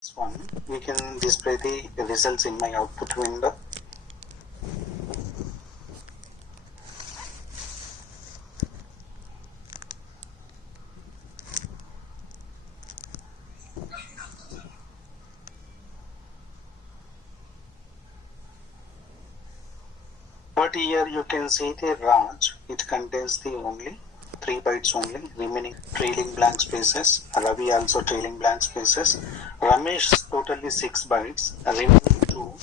This one, we can display the results in my output window. But here you can see the Raj, it contains the only 3 bytes only, remaining trailing blank spaces. Ravi also trailing blank spaces. Ramesh totally 6 bytes, remaining 2.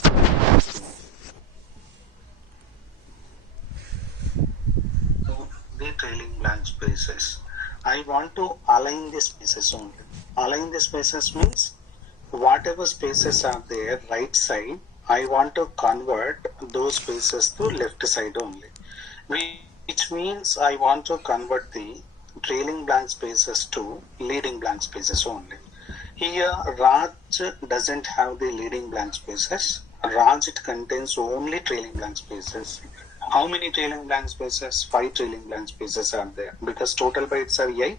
The trailing blank spaces. I want to align the spaces only. Align the spaces means whatever spaces are there right side, I want to convert those spaces to left side only, which means I want to convert the trailing blank spaces to leading blank spaces only. Here Raj doesn't have the leading blank spaces. Raj, it contains only trailing blank spaces. How many trailing blank spaces? 5 trailing blank spaces are there, because total bytes are 8.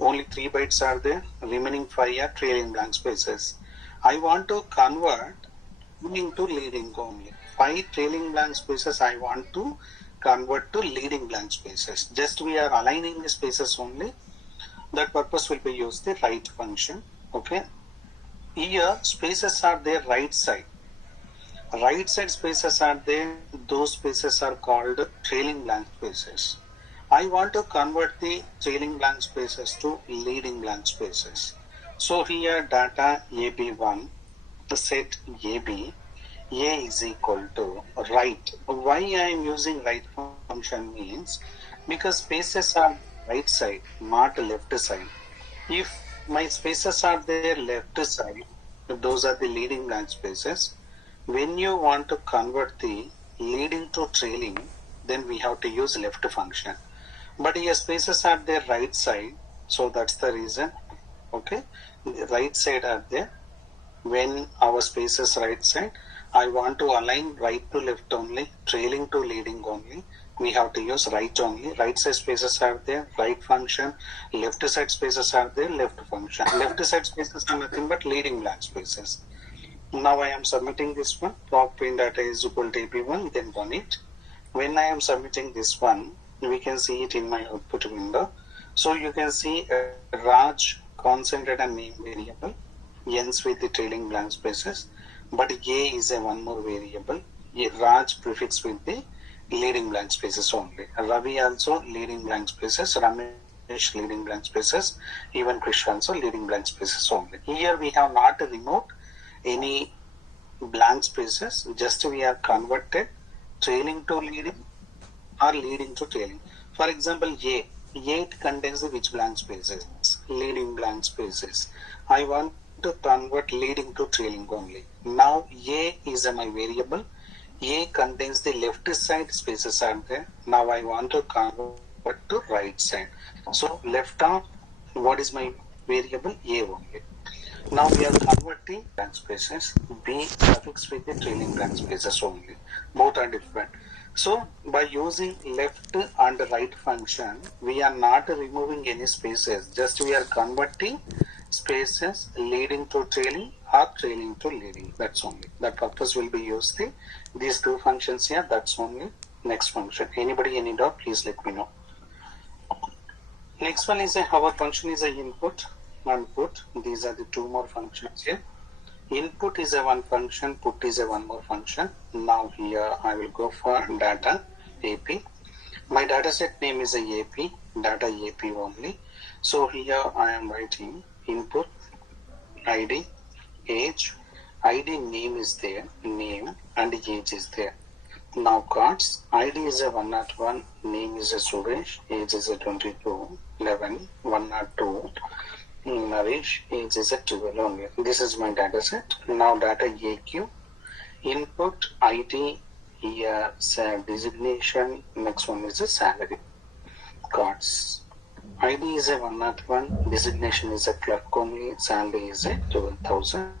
Only 3 bytes are there, remaining 5 are trailing blank spaces. I want to convert into leading only. 5 trailing blank spaces I want to convert to leading blank spaces. Just we are aligning the spaces only. That purpose will be used the right function. Okay. Here spaces are there right side. Right side spaces are there. Those spaces are called trailing blank spaces. I want to convert the trailing blank spaces to leading blank spaces. So here data AB1, set AB, A is equal to right. Why I am using right function means because spaces are right side, not left side. If my spaces are there left side, those are the leading blank spaces. When you want to convert the leading to trailing, then we have to use left function. But here spaces are there right side, so that's the reason. Okay, the right side are there. When our spaces right side, I want to align right to left only, trailing to leading only. We have to use right only. Right side spaces are there, right function. Left side spaces are there, left function. Left side spaces are nothing but leading blank spaces. Now I am submitting this one. Prop print data is equal to AP1, then run it. When I am submitting this one, we can see it in my output window. So you can see Raj concentrate and name variable ends with the trailing blank spaces, but A is a one more variable. Raj prefix with the leading blank spaces only. Ravi also leading blank spaces. Ramesh leading blank spaces. Even Krish also leading blank spaces only. Here we have not removed any blank spaces. Just we are converted trailing to leading or leading to trailing. For example, A. A contains which blank spaces? Leading blank spaces. I want to convert leading to trailing only. Now A is my variable. A contains the left side spaces are there. Now I want to convert to right side. So left arm, what is my variable? A only. Now we are converting blank spaces. B suffix with the trailing blank spaces only. Both are different. So by using left and right function, we are not removing any spaces. Just we are converting spaces leading to trailing or trailing to leading. That's only. That purpose will be used in these two functions here. That's only. Next function. Anybody any doubt? Please let me know. Next one is our function is a input and put. These are the two more functions here. Input is a one function, put is a one more function. Now here I will go for data AP. My data set name is a AP, data AP only. So here I am writing input ID, age, ID name is there, name and age is there. Now cards, ID is a 101, name is a Suresh, age is a 22, 11, 102. Naresh, age is a 12 only. This is my data set. Now data AQ, input ID, here designation, next one is a salary. Cards, ID is a 101, designation is a clerk only, salary is a 12,000,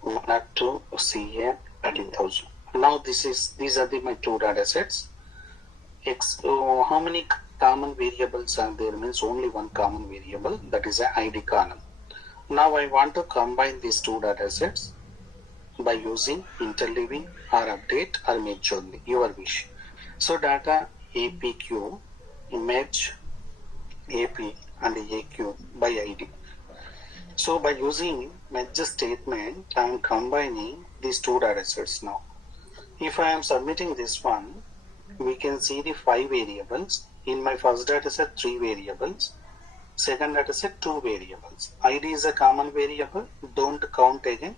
102 CA 13,000. Now these are my two data sets. How many common variables are there? Means only one common variable, that is a ID column. Now I want to combine these two data sets by using interleaving or update or merge only, your wish. So data APQ, merge AP and AQ by ID. So by using merge statement, I am combining these two data sets now. If I am submitting this one, we can see the 5 variables. In my first data set, 3 variables. Second data set, 2 variables. ID is a common variable. Don't count again.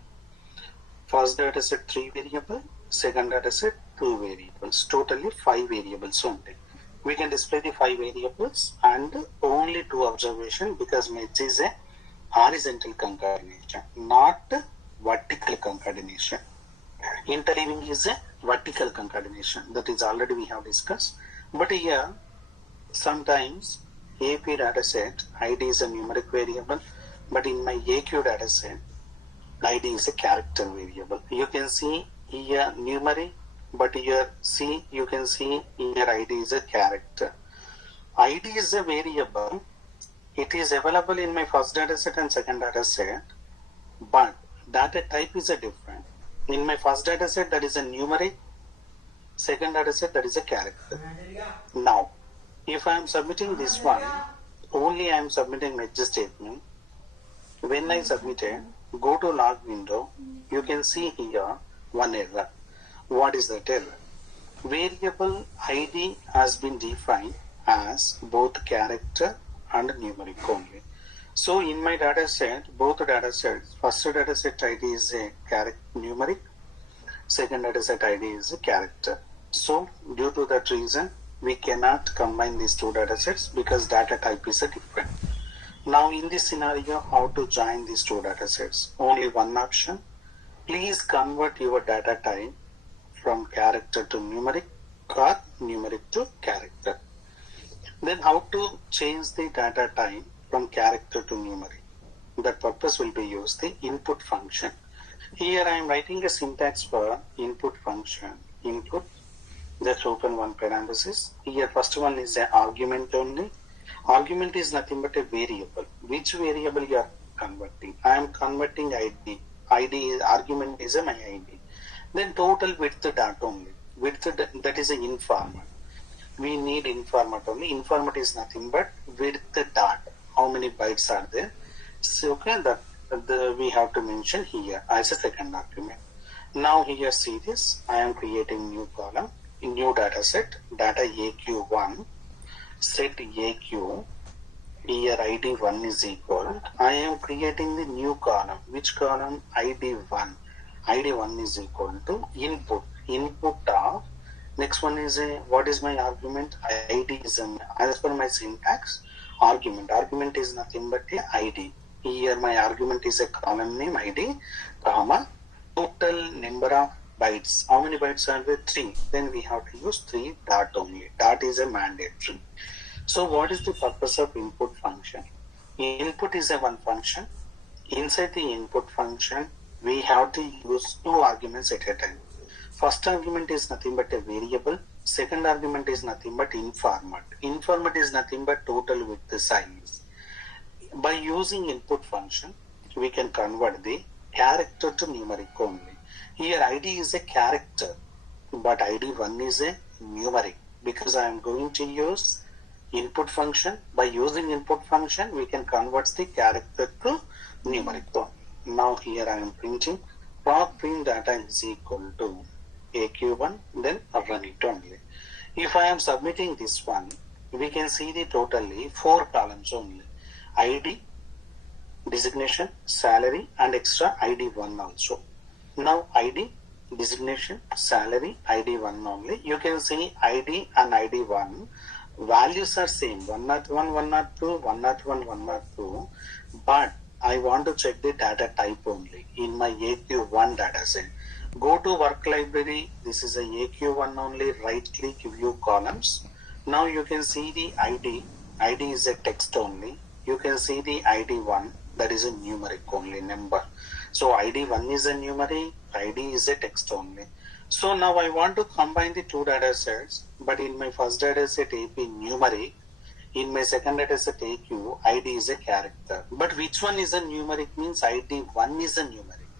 First data set 3 variable. Second data set 2 variables. Totally 5 variables only. We can display the 5 variables and only 2 observation because merge is a horizontal concatenation, not vertical concatenation. Interleaving is a vertical concatenation, that is already we have discussed. But here sometimes AP dataset ID is a numeric variable, but in my AQ dataset ID is a character variable. You can see here numeric, but here you can see here ID is a character. ID is a variable. It is available in my first dataset and second dataset, but data type is a different. In my first dataset, that is a numeric. Second dataset, that is a character. Now, if I am submitting this one, only I am submitting merge statement. When I submitted, go to log window, you can see here one error. What is that error? Variable ID has been defined as both character and numeric only. So in my data set, both data sets, first data set ID is a numeric, second data set ID is a character. So due to that reason, we cannot combine these two data sets because data type is a different. Now in this scenario, how to join these two data sets? Only one option. Please convert your data type from character to numeric or numeric to character. Then how to change the data type from character to numeric? That purpose will be used the input function. Here I am writing a syntax for input function. Input, just open one parenthesis. Here first one is an argument only. Argument is nothing but a variable. Which variable you are converting? I am converting ID. Argument is my ID. Then total width data only. Width, that is an informer. We need informer only. Informer is nothing but width data. How many bytes are there? So okay, that we have to mention here as a second argument. Now here see this. I am creating new column, new data set, data AQ1, set AQ. Here ID1 is equal. I am creating the new column. Which column? ID1. ID1 is equal to input. Input of. Next one is what is my argument? ID is as per my syntax. Argument. Argument is nothing but a ID. Here my argument is a column name ID, comma, total number of bytes. How many bytes are there? 3. Then we have to use 3 dot only. Dot is a mandatory. So what is the purpose of input function? Input is a one function. Inside the input function, we have to use 2 arguments at a time. First argument is nothing but a variable. Second argument is nothing but informer. Informer is nothing but total width size. By using input function, we can convert the character to numeric only. Here ID is a character, but ID1 is a numeric because I am going to use input function. By using input function, we can convert the character to numeric only. Now here I am printing print data is equal to AQ1, then run it only. If I am submitting this one, we can see the totally 4 columns only. ID, designation, salary and extra ID1 also. Now ID, designation, salary, ID1 only. You can see ID and ID1 values are same, 101, 102, 101, 102, but I want to check the data type only in my AQ1 dataset. Go to work library. This is a AQ1 only. Right click, view columns. Now you can see the ID. ID is a text only. You can see the ID1, that is a numeric only number. So ID1 is a numeric, ID is a text only. So now I want to combine the 2 data sets, but in my first data set AP numeric, In my second data set AQ, ID is a character. But which one is a numeric means ID1 is a numeric.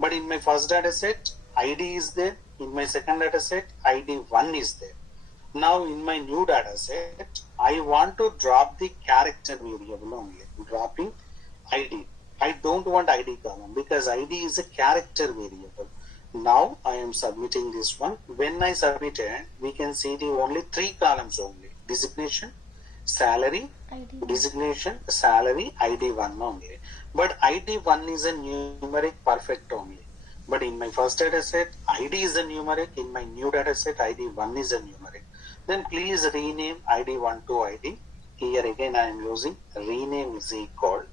But in my first data set, ID is there. In my second data set, ID1 is there. Now in my new data set, I want to drop the character variable only, dropping ID. I don't want ID column because ID is a character variable. Now I am submitting this one. When I submit it, we can see the only 3 columns only. Designation, salary, designation, salary, ID1 only. But ID1 is a numeric perfect only. But in my first data set, ID is a numeric. In my new data set, ID1 is a numeric. Then please rename ID1 to ID. Here again I am using rename is equal.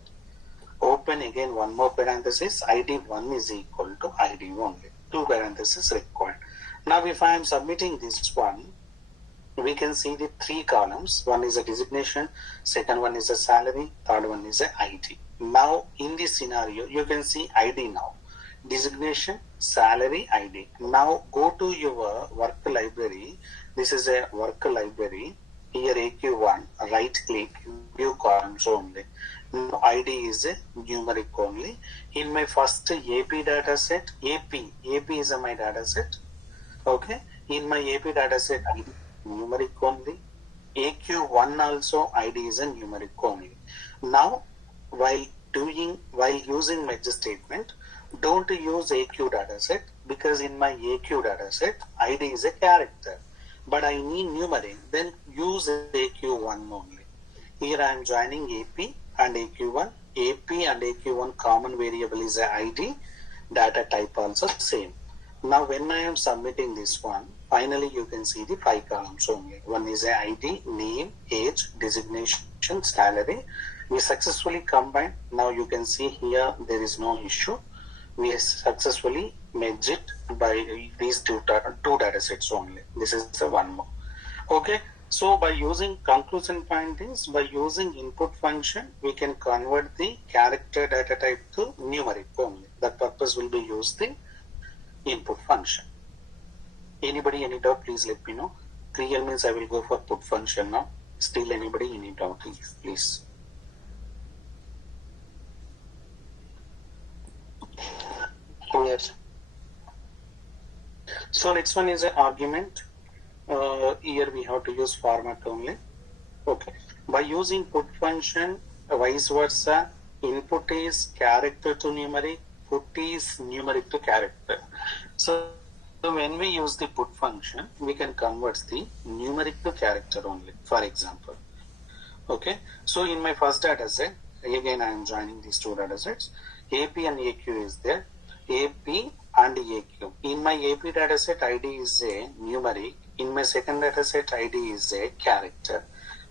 Open again one more parenthesis. ID1 is equal to ID only. 2 parentheses required. Now if I am submitting this one, we can see the 3 columns. One is a designation, second one is a salary, third one is a ID. Now in this scenario, you can see ID now. Designation, salary, ID. Now go to your work library. This is a work library. Here AQ1, right click, view columns only. Now ID is a numeric only. In my first AP data set, AP is my data set. Okay. In my AP data set, ID numeric only. AQ1 also ID is a numeric only. Now while using merge statement, don't use AQ dataset because in my AQ dataset ID is a character, but I need numeric, then use AQ1 only. Here I am joining AP and AQ1. AP and AQ1 common variable is a ID, data type also same. Now when I am submitting this one, finally you can see the 5 columns only. One is a ID, name, age, designation, salary. We successfully combined. Now you can see here there is no issue. We successfully merged it by these two data sets only. This is the one more. Okay. So by using conclusion point is by using input function, we can convert the character data type to numeric only. That purpose will be used the input function. Anybody any doubt, please let me know. Clear means I will go for put function now. Still anybody any doubt, please. Yes. So next one is an argument. Here we have to use format only. Okay. By using put function, vice versa, input is character to numeric, put is numeric to character. So when we use the put function, we can convert the numeric to character only, for example. Okay. So in my first data set, again I am joining these 2 data sets. AP and AQ is there. AP and AQ. In my AP dataset, ID is a numeric. In my second dataset, ID is a character.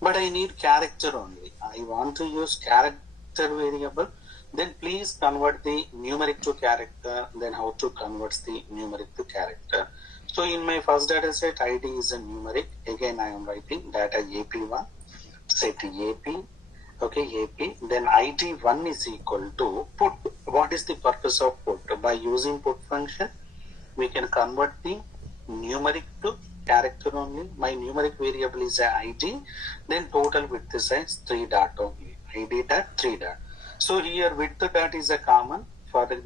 But I need character only. I want to use character variable. Then please convert the numeric to character. Then how to convert the numeric to character. So in my first dataset, ID is a numeric. Again, I am writing data AP1. Set AP. Okay, AP. Then ID1 is equal to put. What is the purpose of put? By using put function, we can convert the numeric to character only. My numeric variable is a ID. Then total width is 3 dot only. ID dot 3 dot. So here width dot is a common for the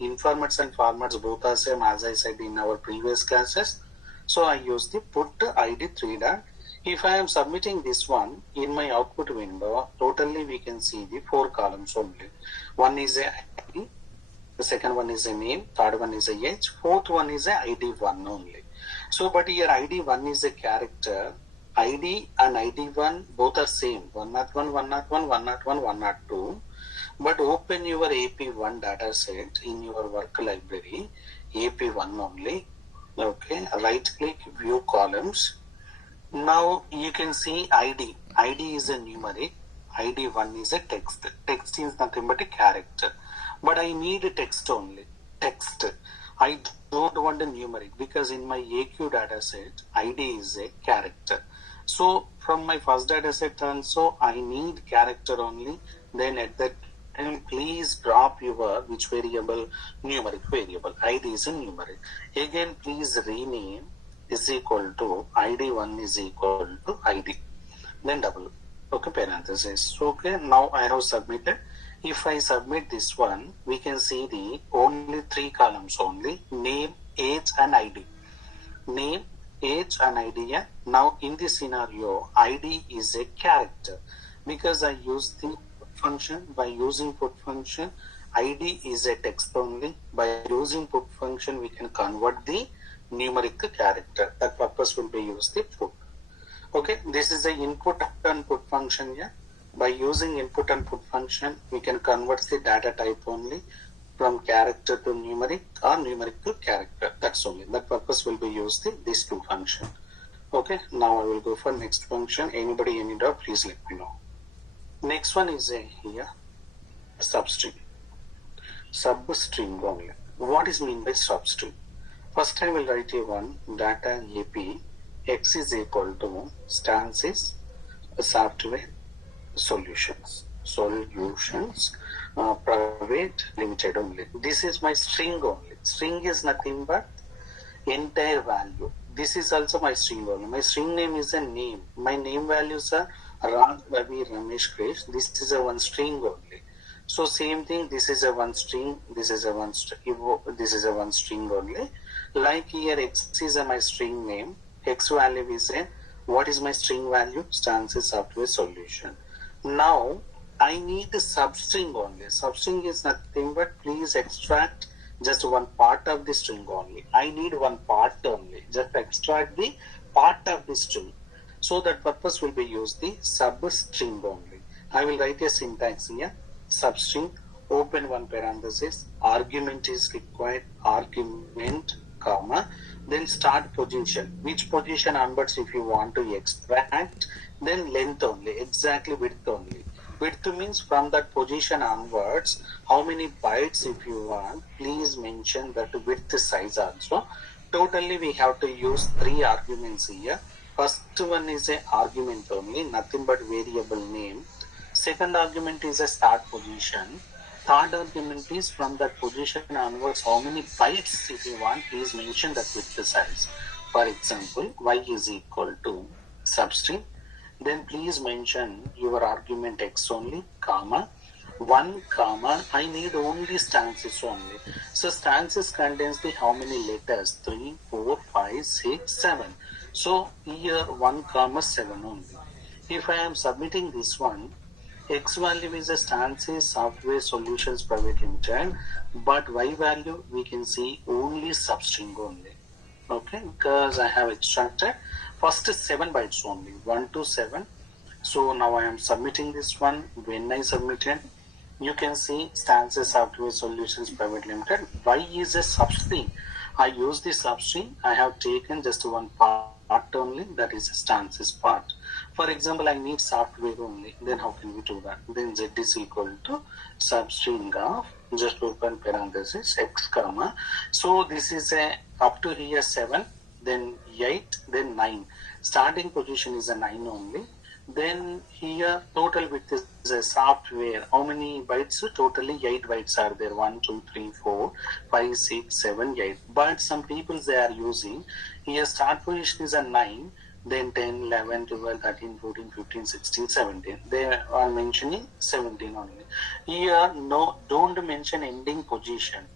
informats and formats both are same as I said in our previous classes. So I use the put ID 3 dot. If I am submitting this one in my output window, totally we can see the 4 columns only. One is a ID, the second one is a name, third one is a age, fourth one is a ID1 only. So, but here ID1 is a character. ID and ID1 both are same. 101, 101, 101, 102. But open your AP1 data set in your work library, AP1 only. Okay, right click, view columns. Now you can see ID. ID is a numeric. ID1 is a text. Text is nothing but a character. But I need a text only. Text. I don't want a numeric because in my AQ dataset, ID is a character. So from my first dataset also, I need character only. Then at that time, please drop your which variable? Numeric variable. ID is a numeric. Again, please rename is equal to ID1 is equal to ID. Then double. Okay, parenthesis. Okay, now I have submitted. If I submit this one, we can see the only 3 columns only: name, age and ID. Name, age and ID. Yeah? Now in this scenario, ID is a character because I use the put function. By using put function, ID is a text only. By using put function, we can convert the numeric character. That purpose will be used the put. Okay, this is the input and put function here. By using input and put function, we can convert the data type only from character to numeric or numeric to character. That's only. That purpose will be used in these 2 functions. Okay, now I will go for next function. Anybody, any doubt, please let me know. Next one is here substring. Substring only. What is mean by substring? First I will write a one data AP X is equal to stances software solutions private limited only. This is my string only. String is nothing but entire value. This is also my string only. My string name is a name. My name values are Ram, Ravi, Ramesh, Krish. This is a one string only. So same thing. This is a one string. This is a one string only. Like here, X is my string name. X value is a what is my string value? Stances software solution. Now I need the substring only. Substring is nothing but please extract just one part of the string only. I need one part only. Just extract the part of the string. So that purpose will be used the substring only. I will write a syntax here. Substring, open one parenthesis, argument is required, argument, comma, then start position. Which position onwards if you want to extract, then length only, exactly width only. Width means from that position onwards, how many bytes if you want, please mention that width size also. Totally we have to use 3 arguments here. First one is a argument only, nothing but variable name. Second argument is a start position. Third argument is from that position onwards, how many bytes if you want, please mention that width size. For example, y is equal to substring. Then please mention your argument x only, comma, 1, comma, I need only stances only. So stances contains the how many letters? 3, 4, 5, 6, 7. So here 1, comma, 7 only. If I am submitting this one, X value is a stances software solutions private limited, but Y value we can see only substring only. Okay, because I have extracted first 7 bytes only, 1 to 7. So now I am submitting this one. When I submitted, you can see stances software solutions private limited. Y is a substring. I use the substring. I have taken just one part only, that is a stances part. For example, I need software only. Then how can we do that? Then Z is equal to substring of just open parenthesis x, comma. So this is a up to here 7, then 8, then 9. Starting position is a 9 only. Then here total width is a software. How many bytes? Totally 8 bytes are there. 1, 2, 3, 4, 5, 6, 7, 8. But some people they are using here start position is a 9. Then 10, 11, 12, 13, 14, 15, 16, 17. They are mentioning 17 only. Here, no, don't mention ending position.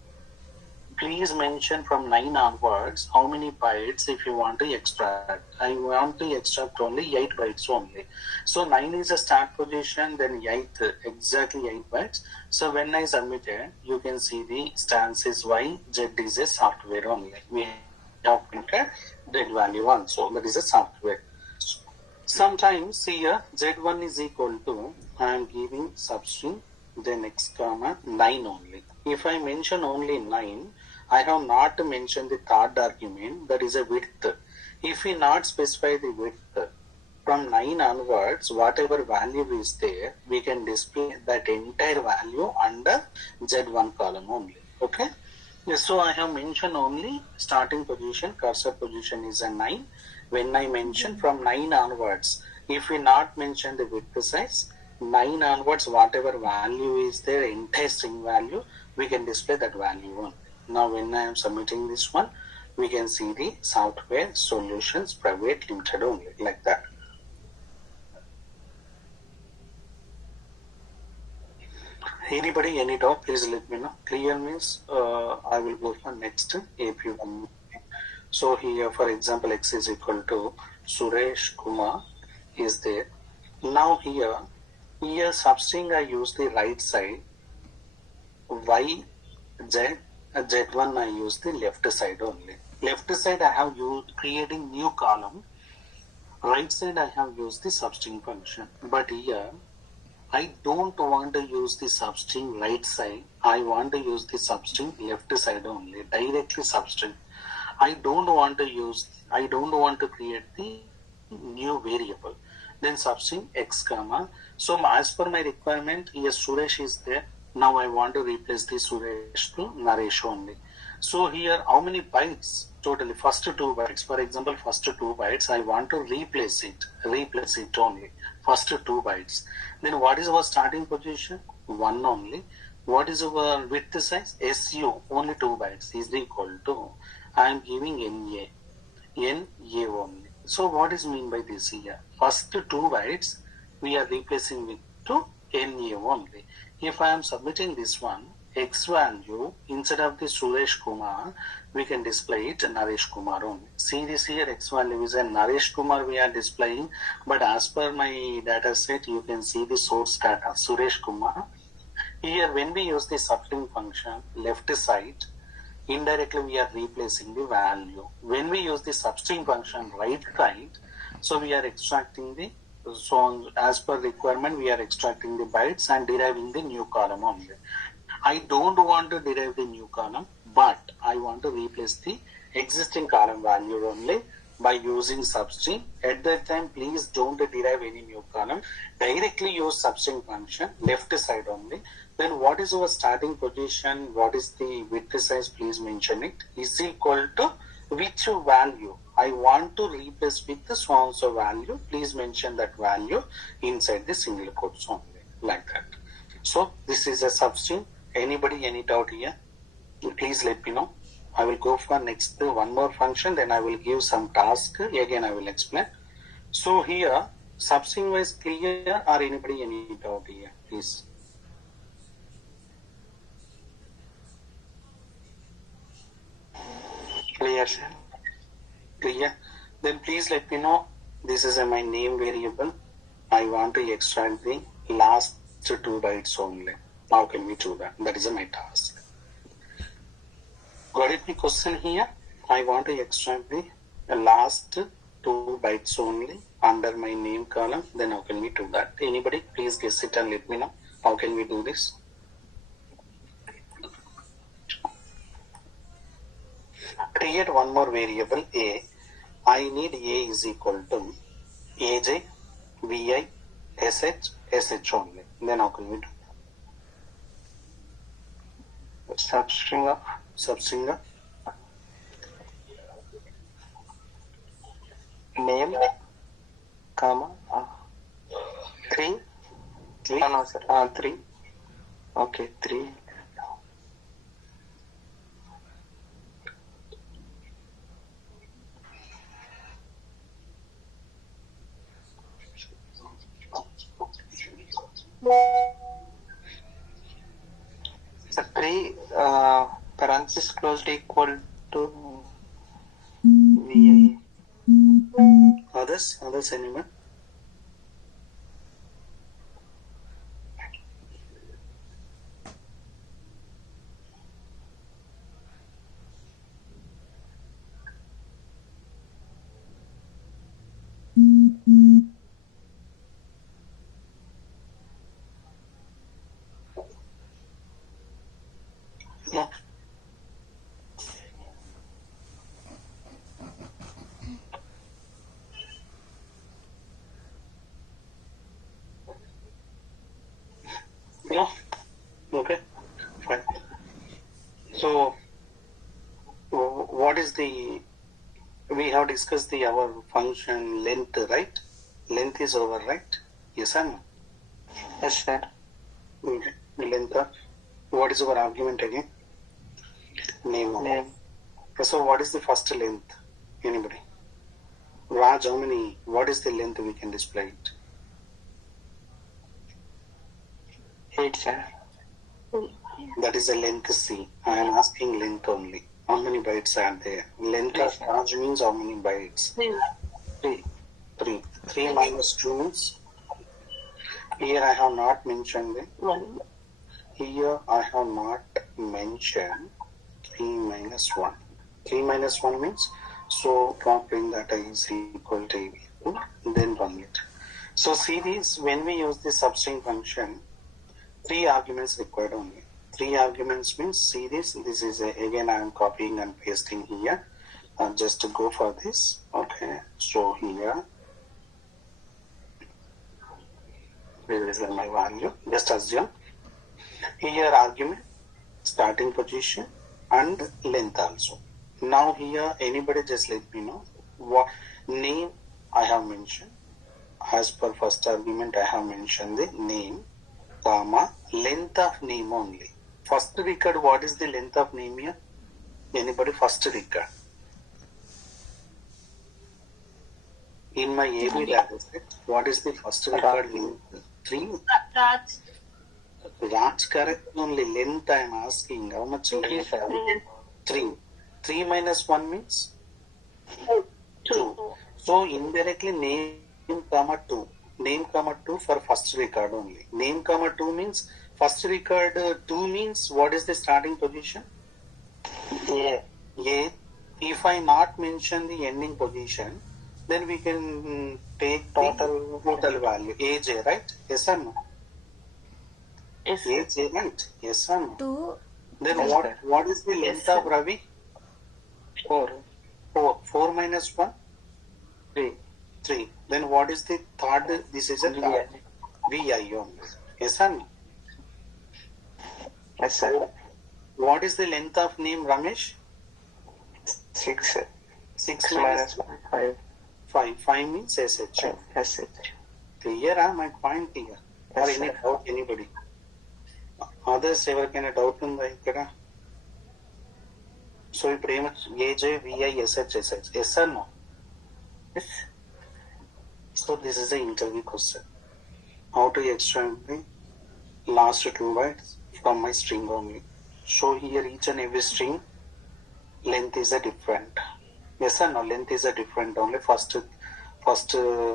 Please mention from 9 onwards how many bytes if you want to extract. I want to extract only 8 bytes only. So 9 is a start position, then 8, exactly 8 bytes. So when I submit it, you can see the stances Y, Z is a software only. We have printed Z value 1, so that is a software. Sometimes here Z1 is equal to, I am giving substring, then x, comma, 9 only. If I mention only 9, I have not mentioned the third argument, that is a width. If we not specify the width, from 9 onwards, whatever value is there, we can display that entire value under Z1 column only. Okay. So I have mentioned only starting position, cursor position is a 9. When I mention from 9 onwards, if we not mention the width size, 9 onwards, whatever value is there, entire string value, we can display that value on. Now when I am submitting this one, we can see the software solutions private limited only, like that. Anybody, any doubt, please let me know. Clear means I will go for next AP1. So here, for example, x is equal to Suresh Kumar is there. Now here substring I use the right side, y, z, z1 I use the left side only. Left side I have used creating new column. Right side I have used the substring function. But here I don't want to use the substring right side. I want to use the substring left side only, directly substring. I don't want to create the new variable. Then substring x comma. So as per my requirement, yes, Suresh is there. Now I want to replace the Suresh to Naresh only. So here, how many bytes? Totally, first 2 bytes. For example, first 2 bytes, I want to replace it only. First 2 bytes. Then what is our starting position? 1 only. What is our width size? SU, only 2 bytes is equal to, I am giving NA only. So what is mean by this here? First 2 bytes we are replacing with to NA only. If I am submitting this one, X value, instead of the Suresh Kumar, we can display it Naresh Kumar only. See this here, X value is a Naresh Kumar we are displaying, but as per my data set, you can see the source data, Suresh Kumar. Here, when we use the substring function, left side, indirectly we are replacing the value. When we use the substring function, right side, so we are extracting the, so on, as per requirement, we are extracting the bytes and deriving the new column only. I don't want to derive the new column, but I want to replace the existing column value only by using substring. At that time, please don't derive any new column. Directly use substring function, left side only. Then what is our starting position? What is the width size? Please mention it. Is equal to which value? I want to replace with the so and so value. Please mention that value inside the single quotes only, like that. So this is a substring. Anybody, any doubt here? Please let me know. I will go for next one more function, then I will give some task. Again, I will explain. So here, substring wise clear, or anybody, any doubt here? Please. Clear, sir? Clear? Then please let me know. This is my name variable. I want to extract the last 2 bytes only. How can we do that? That is my task. Got it? The question here. I want to extract the last 2 bytes only under my name column. Then how can we do that? Anybody, please guess it and let me know. How can we do this? Create one more variable A. I need A is equal to AJ, VI, SH, SH only. Then how can we do? Substring of name, comma, 3. No, sir. 3. Okay, 3. So 3 parenthesis closed equal to VI. Others anyone? No. No. Okay. Fine. So, what is the? We have discussed our function length, right? Length is over, right? Yes or no? Yes, sir. Okay. Length. What is our argument again? Name. So what is the first length? Anybody? Raj, how many? What is the length we can display it? 8, sir. That is a length C. I am asking length only. How many bytes are there? Length of charge means how many bytes? 3. 3. 3 minus 2 means? Here I have not mentioned it. Here I have not mentioned 3 minus 1. 3 minus 1 means, so dropping that is equal to then run it. So see this, when we use the substring function, 3 arguments required only. 3 arguments means, see this is again I am copying and pasting here. Just to go for this. Okay, so here, where is my value? Just assume here argument, starting position and length also. Now here anybody just let me know what name I have mentioned. As per first argument I have mentioned the name, comma, length of name only. First record, what is the length of name here? Anybody first record? In my AB dataset, what is the first record length? 3? Raj correct only, length I am asking. How much length? 3. 3 minus 1 means? 2. So indirectly name comma 2. Name comma 2 for first record only. Name comma 2 means first record 2 means what is the starting position? A. If I not mention the ending position, then we can take total value. AJ, right? Yes or no? Yes. AJ, right? Yes or no? 2. Then what is the length of Ravi? 4. 4 minus 1? 3. Then what is the third? This is a third. VI only. Yes or no? Yes, sir. What is the length of name Ramesh? 6. 6 minus 1. 5. 5 means SH. Yes. Clear my point here? Or any doubt anybody? Others ఎవరికైనా doubt ఉందా ఇక్కడ? So ఇప్పుడు ఏమొచ్చు? AJ, VI, SH, SH. Yes or no? Yes. So this is the interview question. How to extract the last 2 bytes from my string only. So here each and every string length is a different. Yes or no? Length is a different only. First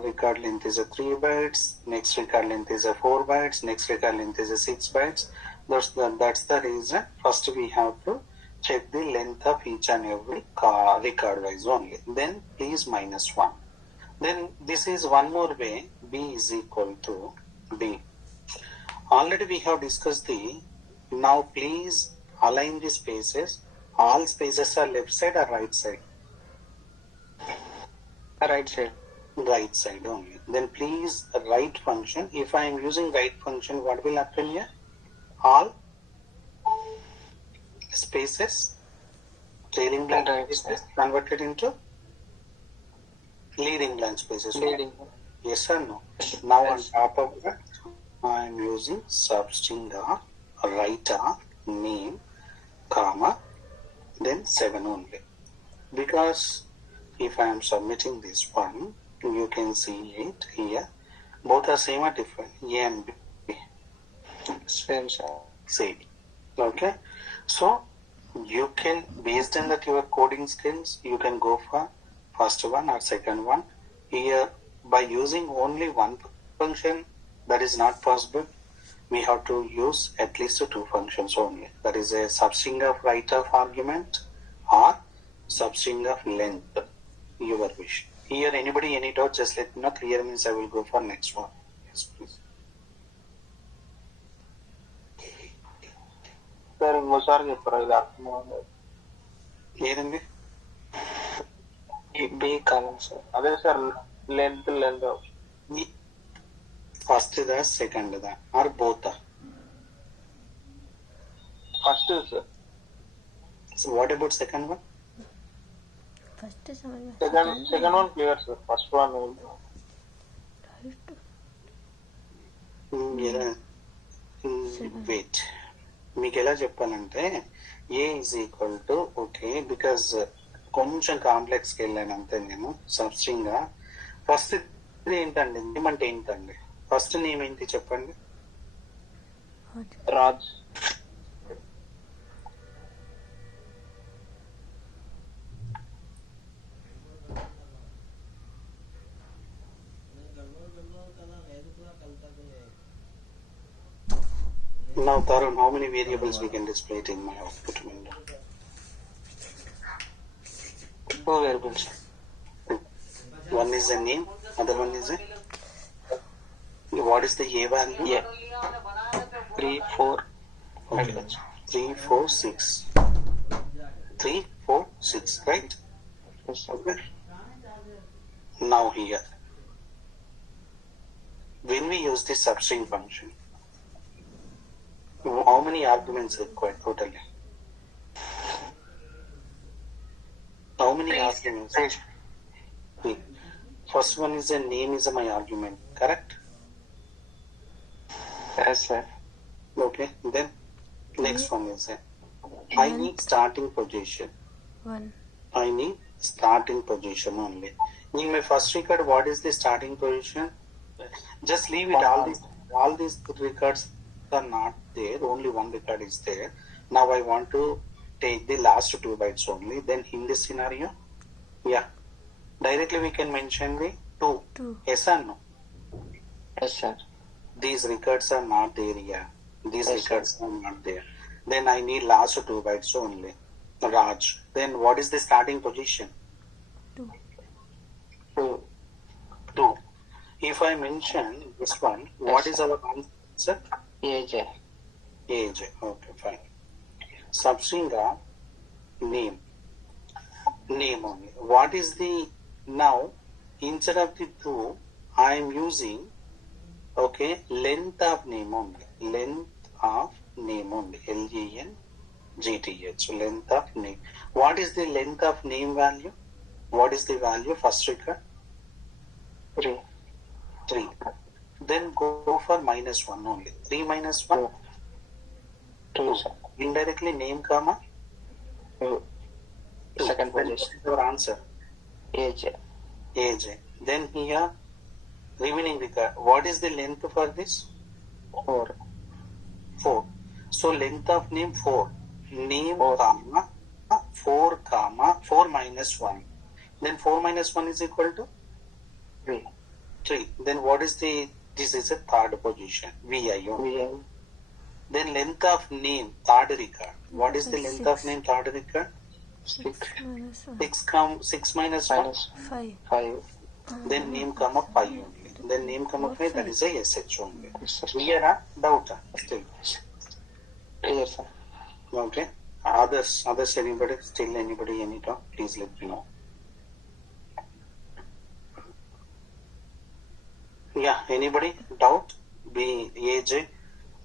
record length is a 3 bytes. Next record length is a 4 bytes. Next record length is a 6 bytes. That's the reason. First we have to check the length of each and every record wise only. Then please minus 1. Then this is one more way. B is equal to B. Already we have discussed the. Now please align the spaces. All spaces are left side or right side? Right side. Right side only. Then please right function. If I am using right function, what will happen here? All spaces, trailing blank spaces converted into leading blank spaces. Leading. Yes or no? Now on top of that, I am using substring of writer name, comma, then 7 only. Because if I am submitting this one, you can see it here. Both are same or different? A and B. Same, sir. Same. Okay. So you can, based on that your coding skills, you can go for first one or second one. Here by using only one function, that is not possible. We have to use at least 2 functions only. That is a substring of write of argument or substring of length. Your wish. Here anybody any doubt, just let me know. Clear means I will go for next one. Yes, please. Sir ఇంకోసారి చెప్పారు ఇది అర్థం ఏదండి? B column sir. అదే sir length first దా second దా or both? First sir. So what about second one? Second one clear sir. First one wait, మీకు ఎలా చెప్పాలంటే A is equal to okay, because కొంచెం కాంప్లెక్స్కి వెళ్ళాను అంతే నేను. సబ్స్ట్రింగ్ గా ఫస్ట్ ఏంటండి, నేమ్ అంటే ఏంటండి? ఫస్ట్ నేమ్ ఏంటి చెప్పండి? Raj. Now, Tarun, how many variables we can display it in my output window? 2 variables. One is a name, other one is a. What is the A value? Yeah. 3, 4. Okay. 3, 4, 6. 3, 4, 6, right? Yes, sir. Okay. Now here, when we use the substring function, how many arguments required totally? How many arguments? Three. First one is a name is my argument, correct? Yes, sir. Okay. Then next one is a I need starting position. 1. I need starting position only. In my first record, what is the starting position? Just leave it. All these records are not there. Only one record is there. Now I want to take the last 2 bytes only. Then in this scenario, yeah, directly we can mention the 2. 2. Yes or no? Yes, sir. These records are not there. Yeah, these Yes, records are not there. Then I need last 2 bytes only. Raj. Then what is the starting position? 2. 2. 2. If I mention this one, what is our answer? AJ. AJ. Okay, fine. Substring of name. Name only. What is the now? Instead of the 2, I am using length of name only. Length of name only. LENGTH. So length of name. What is the length of name value? What is the value? First record 3. 3. Then go for -1 only. 3 minus 1. 2, sir. Indirectly name comma 2. Second Then position. your answer AJ. AJ. Then here remaining record. What is the length for this? 4. 4. So length of name 4. Name 4. comma 4 comma 4 minus 1. Then 4 minus 1 is equal to 3. 3. Then what is the this is a third position. VI only. VN. Then length of name third record. What is the length of 6. name third record? 6 minus 1. 6 minus 1. minus 5. 5. Then name comma 5 only. Then name comma 5, that is a SH only. Yes, sir. Clear? Doubt? Still. Clear, sir. Okay. Others, anybody, still anybody, any doubt, please let me know. Yeah, anybody? Doubt? AJ,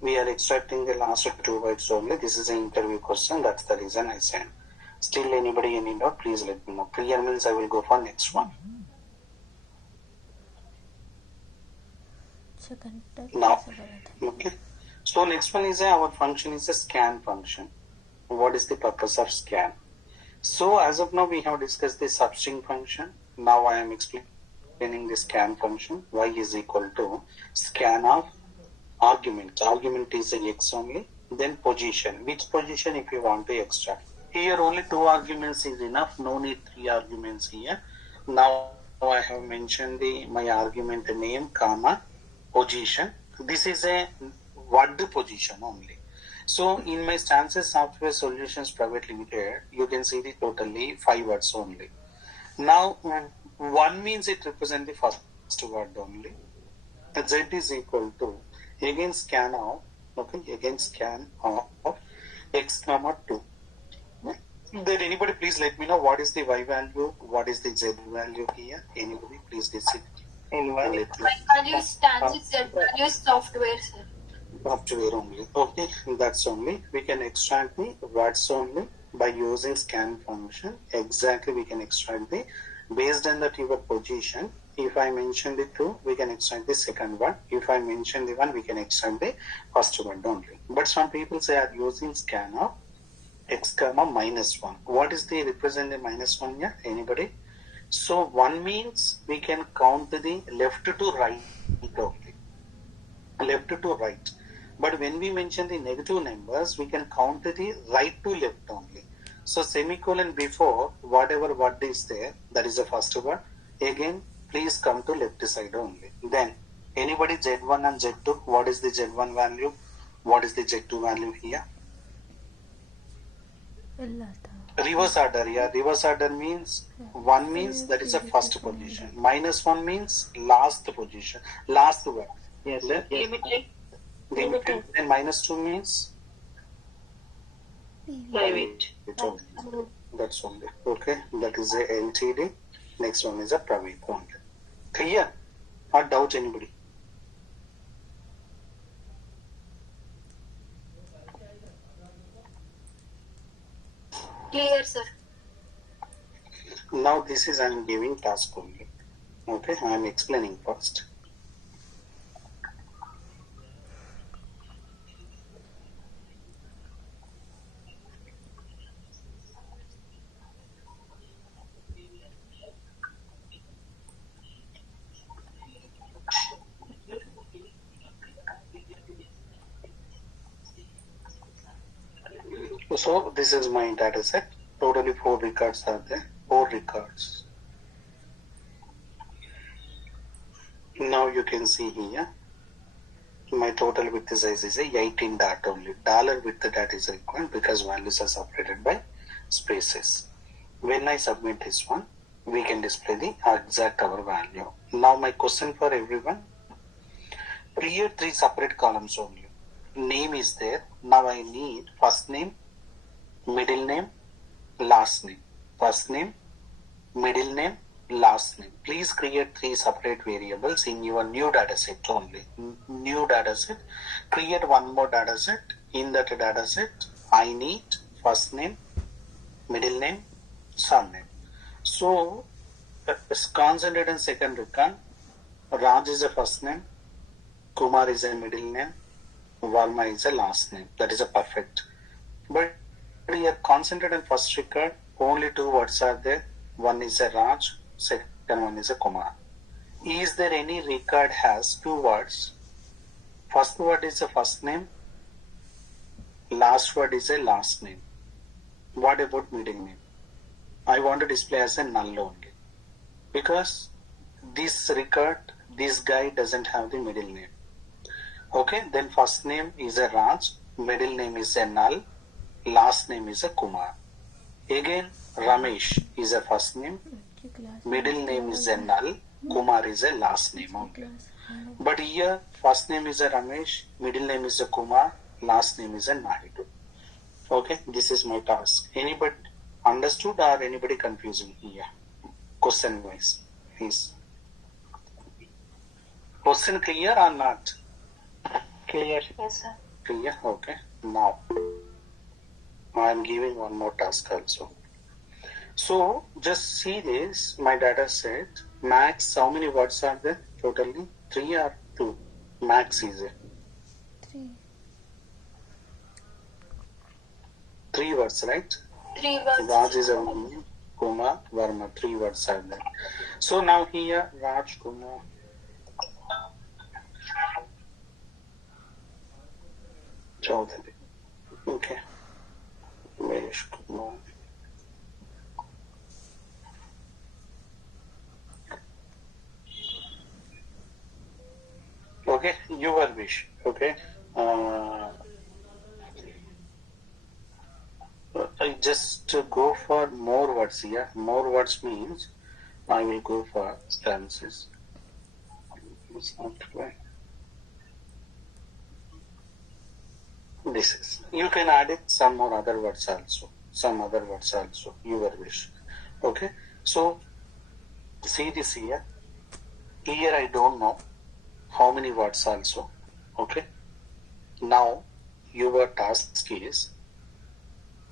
we are extracting the last 2 bytes only. This is an interview question. That's the reason I sent. Still anybody, any doubt, please let me know. Clear means I will go for next one. Second type. Now, okay. So next one is our function is a scan function. What is the purpose of scan? So as of now we have discussed the substring function. Now I am explaining the scan function. Y is equal to scan of argument. Argument is a X only. Then position. Which position if you want to extract? Here only 2 arguments is enough. No need 3 arguments here. Now I have mentioned my argument name comma position. This is a word position only. So in my Stances Software Solutions Private Limited, you can see the totally 5 words only. Now 1 means it represents the first word only. Z is equal to again scan of X comma 2. Then anybody please let me know what is the Y value, what is the Z value here. Anybody please decide. In Y. value stands Z value software, sir. Software only. Okay, that's only. We can extract the words only by using scan function. Exactly, we can extract the based on that your position. If I mention the 2, we can extract the second one. If I mention the 1, we can extract the first one only. But some people say are using scan of X comma -1. What is the represent the -1 here? Anybody? So 1 means we can count the left to right only. Left to right. But when we mention the negative numbers, we can count the right to left only. So semicolon before whatever word is there, that is the first word. Again, please come to left side only. Then anybody Z1 and Z2, what is the Z1 value? What is the Z2 value here? ಎಲ್ಲ ಆತ Reverse order, yeah. Reverse order means 1 means that is a first position. -1 means last position. Last word. Yes. Le- Yes. Limited. Limited. Then -2 means Private. it only. That's only. Okay. That is a LTD. Next one is a private only. Clear? Or doubt anybody? Clear, sir. Now this is I am giving task only. Okay. I am explaining first. So this is my data set. Totally 4 records are there. 4 records. Now you can see here my total width size is a 18 dot only. Dollar width that is required because values are separated by spaces. When I submit this one, we can display the exact our value. Now my question for everyone. Create 3 separate columns only. Name is there. Now I need first name, middle name, last name. First name, middle name, last name. Please create 3 separate variables in your new data set only. New data set. Create one more data set. In that data set, I need first name, middle name, surname. So, concentrate on second record. Raj is a first name, Kumar is a middle name, Varma is a last name. That is a perfect. But here concentrate on first record. Only 2 words are there. One is a Raj, second one is a Kumar. Is there any record has 2 words? First word is a first name. Last word is a last name. What about middle name? I want to display as a null only. Because this record, this guy doesn't have the middle name. Okay, then first name is a Raj, middle name is a null, last name is a Kumar. Again, Ramesh is a first name, middle name is a null, Kumar is a last name only. But here, first name is a Ramesh, middle name is a Kumar, last name is a Naidu. Okay, this is my task. Anybody understood or anybody confusing here? Question wise, please. Question clear or not? Clear. Yes, sir. Clear? Okay. Now, I am giving one more task also. So, just see this, my data set. Max, how many words are there totally? 3 or 2? Max is it. 3 3 words, right? 3 words. Raj is a woman, Kumar, Varma. 3 words are there. So, now here, Raj, Kumar. Chaudhary. Okay. Mesh Kumar. Okay, your wish. Okay. I just go for more words here. More words means I will go for stances. It's not right. This is. You can add it some more other words also. Some other words also. Your wish. Okay. So see this here. Here I don't know how many words also. Okay. Now your task is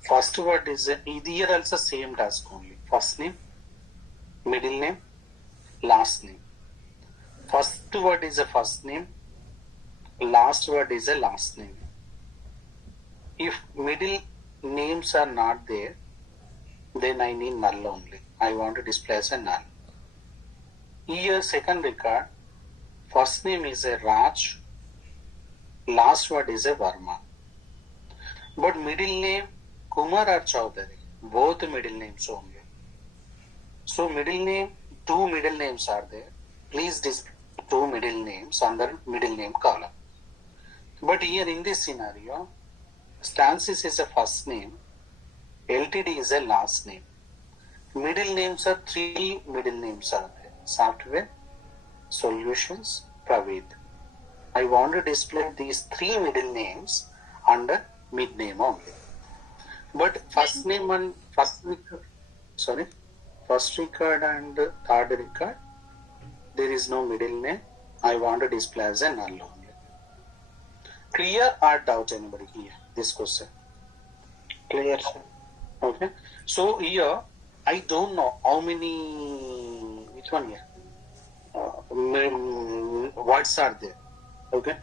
first word is here also same task only. First name, middle name, last name. First word is a first name, last word is a last name. If middle names are not there, then I need null only. I want to display as a null. Here second record, first name is a Raj, last word is a Varma. But middle name Kumar or Chaudhary, both middle names only. So middle name, 2 middle names are there. Please display 2 middle names under middle name column. But here in this scenario, Stancis is a first name, LTD is a last name. Middle names are three middle names are there. Software, Solutions, Praveed. I want to display these three middle names under mid name only. But first name and first record and third record, there is no middle name. I want to display as a null only. Clear or doubt anybody here? This question. Clear, sir. Okay. So here I don't know how many. Which one here? Words are there? Okay.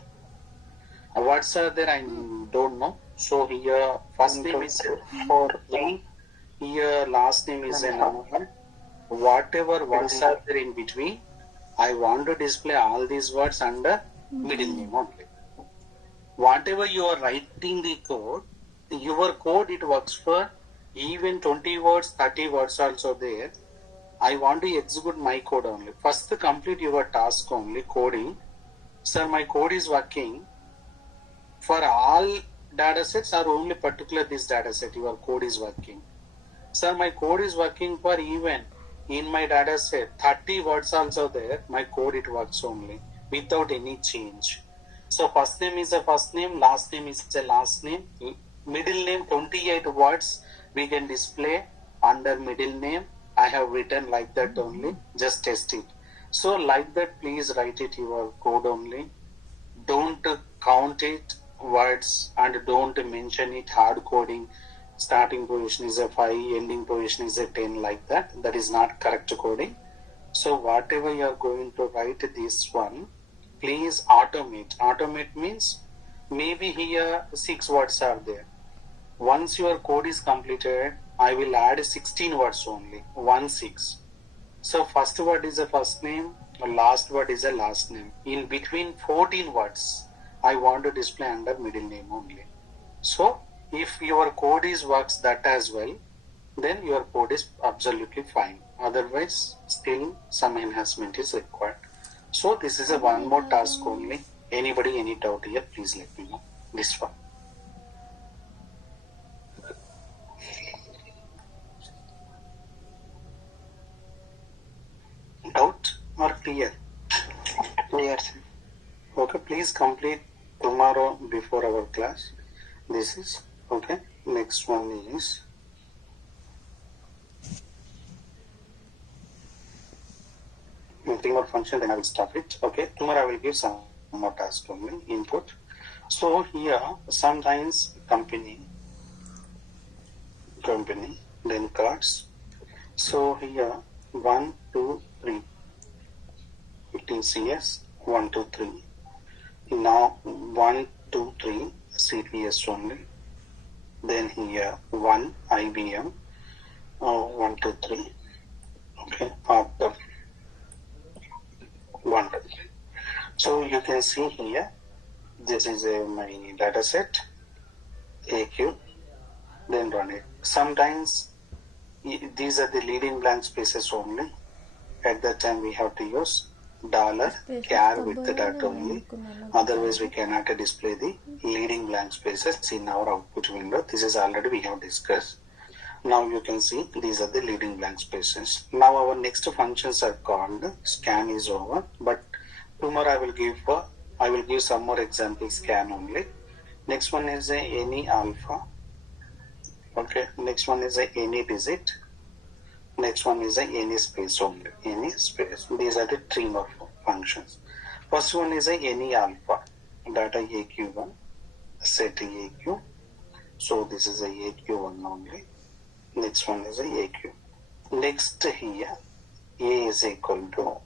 Words are there? I don't know. So here first name is Four. here last name is a number. Whatever words are there in between, I want to display all these words under middle name only. Whatever you are writing the code, your code it works for even 20 words, 30 words also there. I want to execute my code only. First complete your task only, coding. Sir, my code is working for all data sets or only particular this data set your code is working. Sir, my code is working for even in my data set 30 words also there, my code it works only without any change. So first name is a first name, last name is a last name, middle name 28 words we can display under middle name. I have written like that only, just test it. So like that please write it your code only. Don't count it words and don't mention it hard coding. Starting position is a 5, ending position is a 10 like that. That is not correct coding. So whatever you are going to write this one, please automate. Automate means maybe here 6 words are there. Once your code is completed, I will add 16 words only, 1 6. So first word is a first name, last word is a last name. In between 14 words, I want to display under middle name only. So if your code is works that as well, then your code is absolutely fine. Otherwise, still some enhancement is required. So this is a one more task only. Anybody, any doubt here, please let me know. This one. Doubt or clear? Clear, sir. Okay, please complete tomorrow before our class. This is okay. Next one is nothing more function, then I will stop it. Okay, tomorrow I will give some more task only input. So here sometimes company, then cards. So here 1, 2, 3. 15 CS 1, 2, 3. Now 1, 2, 3 CPS only. Then here 1 IBM 1, 2, 3. Okay, after 1, 2, 3. So you can see here this is my data set AQ. Then run it. Sometimes these are the leading blank spaces only. At that time we have to use $char with the data only. Otherwise we cannot display the leading blank spaces in our output window. This is already we have discussed. Now you can see these are the leading blank spaces. Now our next functions are called scan is over, but tomorrow I will give some more examples scan only. Next one is any alpha. Okay, next one is any digit. Next one is any space only. Any space. These are the 3 more functions. First one is any alpha. Data AQ1. Set AQ. So this is AQ1 only. Next one is AQ. Next here, A is equal to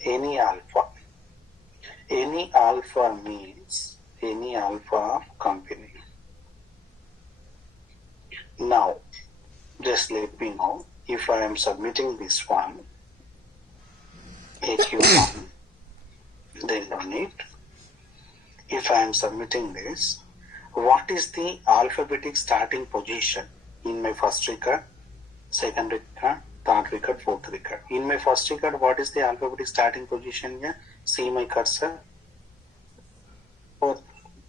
any alpha. Any alpha means any alpha of company. Now, just let me know if I am submitting this one, AQ1, then run it. If I am submitting this, what is the alphabetic starting position in my first record, second record, third record, fourth record? In my first record, what is the alphabetic starting position here? See my cursor.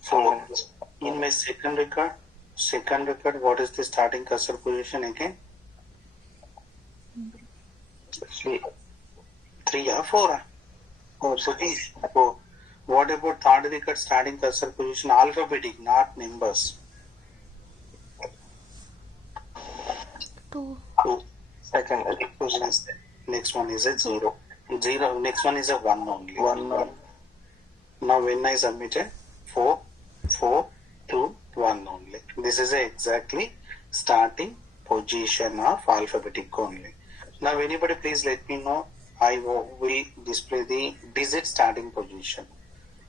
4. In my second record, what is the starting cursor position again? 3. 3 or 4? 4. 4. What about third record starting cursor position? Alphabetic, not numbers. 2. 2. Second. Next one is a 0. 0. Next one is a 1 only. 1. Now when I submitted 4, 4, 2, 1 only. This is exactly starting position of alphabetic only. Now anybody please let me know. I will display the digit starting position.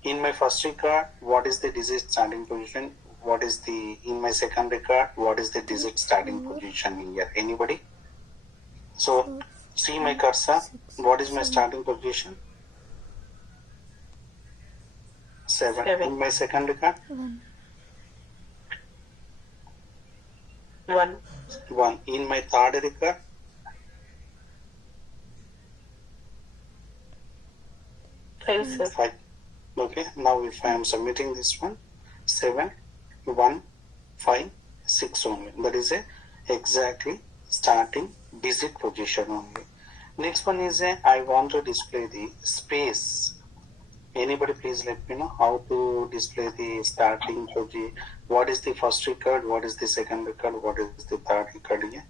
In my first record, what is the digit starting position? What is the, in my second record, what is the digit starting position here? Anybody? So see my cursor. What is my starting position? 7. In my second record, 1. 1. In my third record, 5. Okay. Now if I am submitting this one, 7, 1, 5, 6 only. That is a exactly starting digit position only. Next one is I want to display the space. Anybody please let me know how to display the starting position. What is the first record? What is the second record? What is the third record here?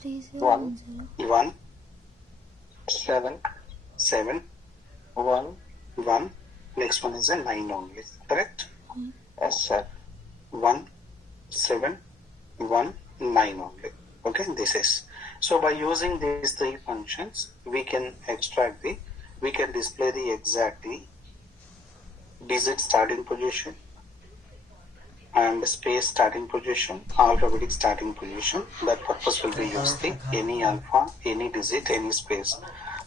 3, 0, 1. 0. 1, 7. 7, 1. 1. Next one is a 9 only. Correct? Yes, sir. 1, 7, 1, 9 only. Okay, this is. So by using these three functions, we can display the exactly digit starting position and space starting position, alphabetic starting position. That purpose will be used the any alpha, any digit, any space.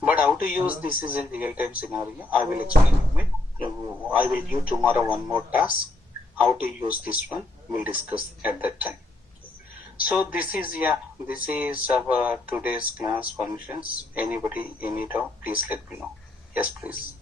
But how to use this is in real time scenario. I will explain it. I will give tomorrow one more task. How to use this one, we'll discuss at that time. So this is our today's class functions. Anybody, any doubt, please let me know. Yes, please.